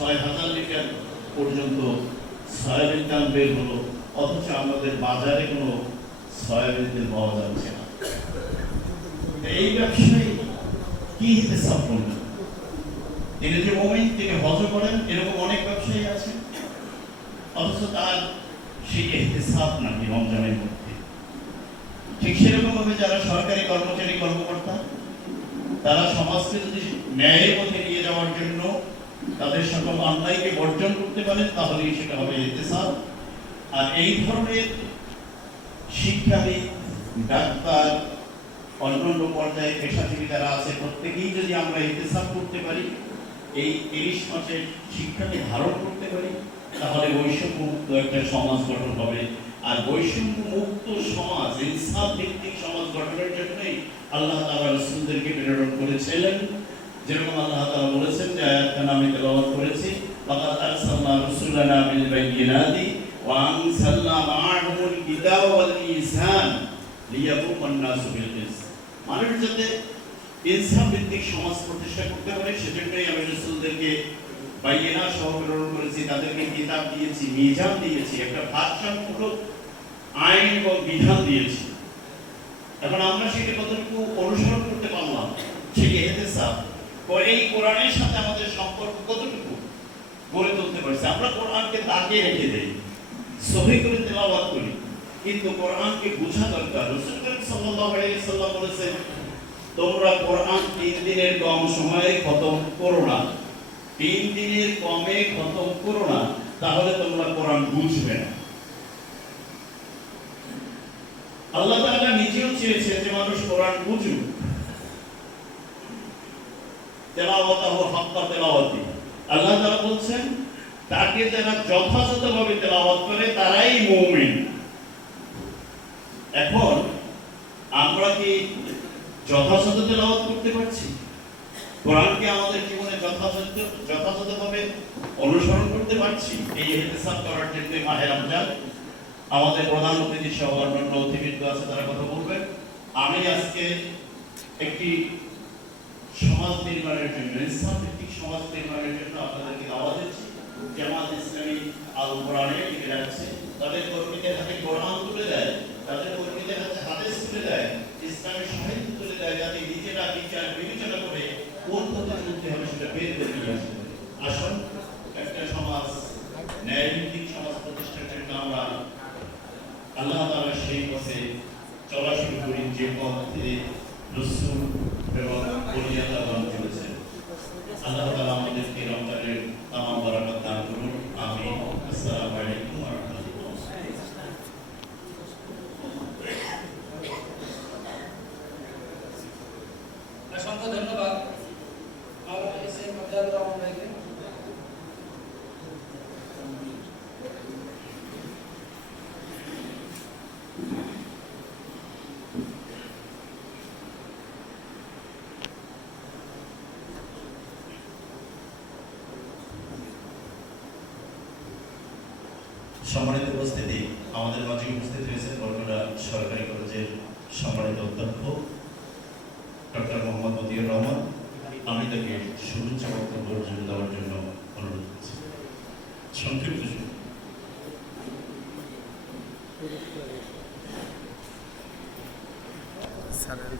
6,000 litre পর্যন্ত soybean তেল বের হলো, অথচ আমাদের বাজারে কোনো সয়াবিন তেল পাওয়া যাচ্ছে না। এই ব্যবসায়ী কি হিসাব করবেন? তিনি যে মুমিন, তিনি হজ করেন, এরকম অনেক ব্যবসায়ী আছে, অথচ তার সেই ইহতিসাব নাকি রমজানের মধ্যে। ঠিক সেরকম ভাবে যারা সরকারি কর্মচারী কর্মকর্তা, তারা সমাজকে যদি ন্যায়ের পথে নিয়ে যাওয়ার জন্য তাদের সকল অন্যায়কে বর্জন করতে পারেন, তাহলেই সেটা হবে ইহতিসাব। আর এই ধরনের শিক্ষাবিদ, ডাক্তার, অন্যান্য পর্যায়ে পেশাজীবী যারা আছে, প্রত্যেকেই যদি আমরা ইহতিসাব করতে পারি, এই 30 মাসের শিক্ষাকে ধারণ করতে পারি, তাহলে বৈষম্য মুক্ত একটা সমাজ গঠন হবে। আর বৈষম্য মুক্ত সমাজ, ইনসাফ ভিত্তিক সমাজ গঠনের জন্যই আল্লাহ তাআলা রাসূলদেরকে প্রেরণ করেছিলেন। যেরকম আল্লাহ তাআলা বলেছেন, যে আয়াতটা আমি তেলাওয়াত করেছি, ফাকাদ আরসালনা রাসূলানা বিল বাইয়িনাতি ওয়া আনজালনা মা'আহুমুল কিতাবা ওয়াল মিজান লিয়াকুমান নাসু বিল কিসত। মানুষ যাতে ইনসাফ ভিত্তিক সমাজ প্রতিষ্ঠা করতে পারে, সেজন্যই আমি রাসূলদেরকে বাইয়িনা সহ প্রেরণ করেছি, তাদেরকে কিতাব দিয়েছি, মিজান দিয়েছি, একটা ভারসাম্যমূলক আইন এবং বিধান দিয়েছি। এখন আমরা সেটা কতটুকু অনুসরণ করতে পারলাম, সেই ইহতিসাব এই কোরআনের সাথে আমাদের সম্পর্ক কতটুকু গড়ে তুলতে পারছি। আমরা কোরআনকে তাকিয়ে রেখে দেই, সহিহ করে তেলাওয়াত করি, কিন্তু কোরআনকে বোঝা দরকার। রাসূল করিম সাল্লাল্লাহু আলাইহি ওয়াসাল্লাম বলেছেন, তোমরা কোরআন 3 দিনের কম সময়ে খতম করো না, 3 দিনের কমে খতম করো না, তাহলে তোমরা কোরআন বুঝবে না। আল্লাহ তাআলা নিজেও চেয়েছেন যে মানুষ কোরআন বুঝুক, তেলাওয়াতাহু হাক্কা তেলাওয়াতি। আল্লাহ তাআলা বলছেন, তাকে যারা যথাযথভাবে তেলাওয়াত করে তারাই মুমিন। এখন আমরা কি যথাযথ তেলাওয়াত করতে পারছি? কোরআনকে আমাদের জীবনে যথাযথভাবে অনুসরণ করতে পারছি? এই ইহতিসাব করার জন্য মাহে রমজান আমাদের প্রধান অতিথি সহ অন্যান্য অতিথিবৃন্দ আছে, তারা কথা বলবেন। আমি আজকে একটি সমাজ নির্মাণের জন্য, ইসলাম ভিত্তিক সমাজ নির্মাণের জন্য আপনাদেরকে দাওয়াত দিচ্ছি। জামাত ইসলামী আল কোরআনে টিকে যাচ্ছে, তাদের কর্মীদের হাতে কোরআন তুলে দেয়, তাদের কর্মীদের হাতে হাদিস তুলে দেয়, ইসলামের সাহিত্য তুলে দেয়, যাতে নিজেরা বিচার বিবেচনা করে কোন পথে চলতে হবে সেটা বের করে নিয়ে আসতে পারে। আসুন, একটা সমাজ, ন্যায়ভিত্তিক সমাজ প্রতিষ্ঠার জন্য আমরা আল্লাহ তাআলা সেই পথে চলা শুরু করি, যে পথে রাসূল এবং ওলিয়াল্লাহগণ চলেছেন। আল্লাহ তাআলা আমাদেরকে রমজানের তামাম বরকত দান করুন। আমিন। আসসালামু আলাইকুম ওয়া রাহমাতুল্লাহ। অসংখ্য ধন্যবাদ মাওলানা এসএম আব্দুর রহমান ভাইকে। সম্মানিত উপস্থিতি, আমাদের মাঝে উপস্থিত হয়েছেন বরগুনা সরকারি কলেজের সম্মানিত অধ্যক্ষ ডক্টর মোহাম্মদ মতিউর রহমান। আমি তাকে শুভেচ্ছা বক্তব্য দেওয়ার জন্য অনুরোধ করছি। সংক্ষিপ্ত স্যারের